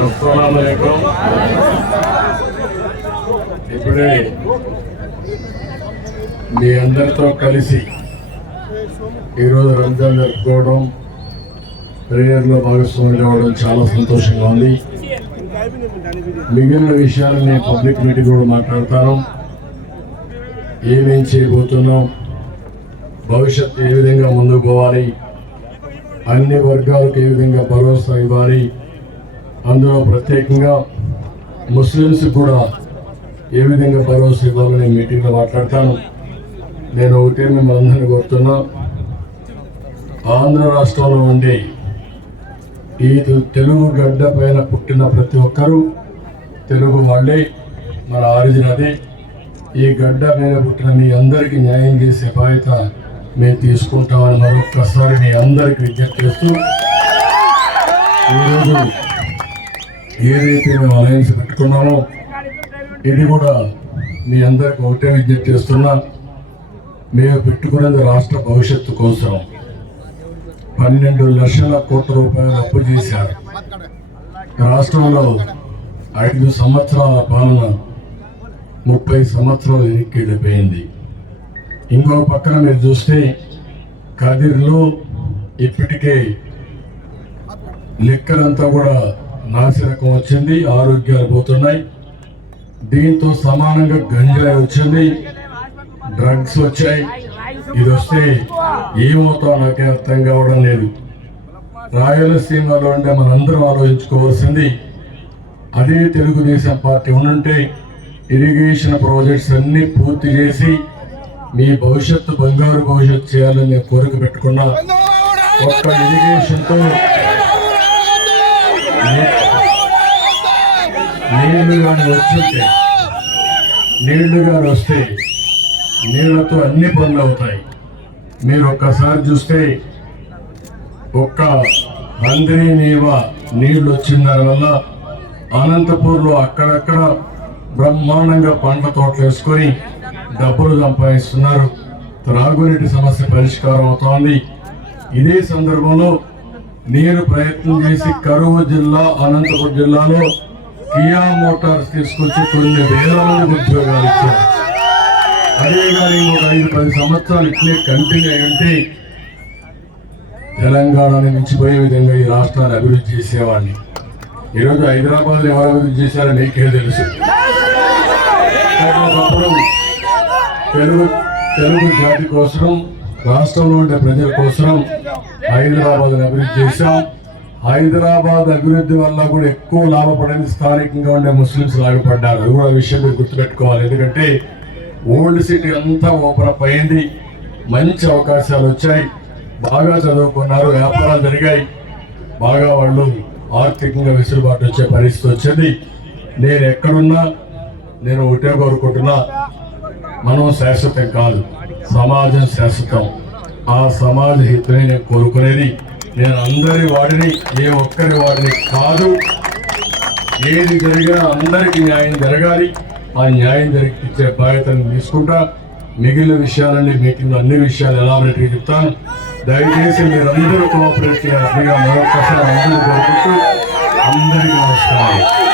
అస్సలాముఅలైకుం. ఇప్పుడే మీ అందరితో కలిసి ఈరోజు రంజాన్ జరుపుకోవడం ప్రేయర్లో భాగస్వామి కావడం చాలా సంతోషంగా ఉంది మిగిలిన విషయాలు నేను పబ్లిక్ మీటింగ్ కూడా మాట్లాడతాను ఏమేం చేయబోతున్నాం భవిష్యత్తు ఏ విధంగా ముందుకు పోవాలి అన్ని వర్గాలకు ఏ విధంగా భరోసా ఇవ్వాలి? అందులో ప్రత్యేకంగా ముస్లిమ్స్ కూడా ఏ విధంగా భరోసా ఇవ్వాలని మీటింగ్లో మాట్లాడతాను. నేను ఒకటే మిమ్మల్ని అందరినీ కోరుతున్నా ఆంధ్ర రాష్ట్రంలో ఉండే ఈ తెలుగు గడ్డ పైన పుట్టిన ప్రతి ఒక్కరూ తెలుగు వాళ్ళే మన ఆరిజిన్ అదే. ఈ గడ్డ మీద పుట్టిన మీ అందరికీ న్యాయం చేసే బాధ్యత మేము తీసుకుంటామని మరొక్కసారి మీ అందరికి విజ్ఞప్తి చేస్తూ ఈరోజు ఏదైతే మేము అలయన్స్ పెట్టుకున్నామో ఇది కూడా మీ అందరికి ఒకటే విజ్ఞప్తి చేస్తున్నా. మేము పెట్టుకున్నది రాష్ట్ర భవిష్యత్తు కోసం. పన్నెండు లక్షల కోట్ల రూపాయలు అప్పు చేశారు. రాష్ట్రంలో ఐదు సంవత్సరాల పాలన ముప్పై సంవత్సరాలు వెనక్కి వెళ్ళిపోయింది. ఇంకో పక్కన మీరు చూస్తే కదిర్లో ఇప్పటికే లెక్కలంతా కూడా నాసిరకం వచ్చింది ఆరోగ్యాలు పోతున్నాయి. దీంతో సమానంగా గంజాయి వచ్చింది డ్రగ్స్ వచ్చాయి. ఇది వస్తే ఏమవుతా నాకే అర్థం కావడం లేదు. రాయలసీమలో ఉండే మనందరం ఆలోచించుకోవాల్సింది అదే తెలుగుదేశం పార్టీ ఉండుంటే ఇరిగేషన్ ప్రాజెక్ట్స్ అన్ని పూర్తి చేసి మీ భవిష్యత్తు బంగారు భవిష్యత్తు చేయాలని నేను కోరిక పెట్టుకున్నా. ఒక్క ఇరిగేషన్తో నీళ్ళు కానీ వచ్చుంటే నీళ్ళు కానీ వస్తే నీళ్ళతో అన్ని పనులు అవుతాయి. మీరు ఒక్కసారి చూస్తే ఒక్క అందరి నీవ నీళ్ళు వచ్చిన దానివల్ల అనంతపూర్లో అక్కడక్కడ బ్రహ్మాండంగా పండ్ల తోటలు వేసుకొని డబ్బులు సంపాదిస్తున్నారు. త్రాగునీటి సమస్య పరిష్కారం అవుతోంది. ఇదే సందర్భంలో నేను ప్రయత్నం చేసి కరువు జిల్లా అనంతపురం జిల్లాలో కియా మోటార్స్ తీసుకొచ్చి కొన్ని వేల మంది ఉద్యోగాలు ఇచ్చారు. అదే కానీ ఒక ఐదు పది సంవత్సరాలు ఇట్లే కంటిన్యూ అయ్యంటే ఉంటే తెలంగాణని మించిపోయే విధంగా ఈ రాష్ట్రాన్ని అభివృద్ధి చేసేవాడిని. ఈరోజు హైదరాబాద్ ఎవరు అభివృద్ధి చేశారో మీకే తెలుసు. ఒకప్పుడు తెలుగు తెలుగు జాతి కోసం రాష్ట్రంలో ఉండే ప్రజల కోసం హైదరాబాద్ అభివృద్ధి చేశాం. హైదరాబాద్ అభివృద్ధి వల్ల కూడా ఎక్కువ లాభపడింది స్థానికంగా ఉండే ముస్లిమ్స్ లాభపడ్డారు అది కూడా విషయం మీరు గుర్తుపెట్టుకోవాలి. ఎందుకంటే ఓల్డ్ సిటీ అంతా ఓపెన్ అప్ అయింది. మంచి అవకాశాలు వచ్చాయి. బాగా చదువుకున్నారు. వ్యాపారాలు జరిగాయి. బాగా వాళ్ళు ఆర్థికంగా వెసులుబాటు వచ్చే పరిస్థితి వచ్చింది. నేను ఎక్కడున్నా నేను ఒకటే కోరుకుంటున్నా మనం శాశ్వతం కాదు సమాజం శాశ్వతం. ఆ సమాజ హితమే నేను కోరుకునేది నేను అందరి వాడిని ఏ ఒక్కరి వాడిని కాదు. ఏది జరిగినా అందరికీ న్యాయం జరగాలి. ఆ న్యాయం జరిగించే బాధ్యతను తీసుకుంటా. మిగిలిన విషయాలన్నీ మీటింగ్ అన్ని విషయాలు ఎలాబరేట్గా చెప్తాను. దయచేసి మీరందరూ కోఆపరేట్ చేయాల్సిందిగా మరొకసారి అందరూ కోరుకుంటూ అందరికీ నమస్కారం.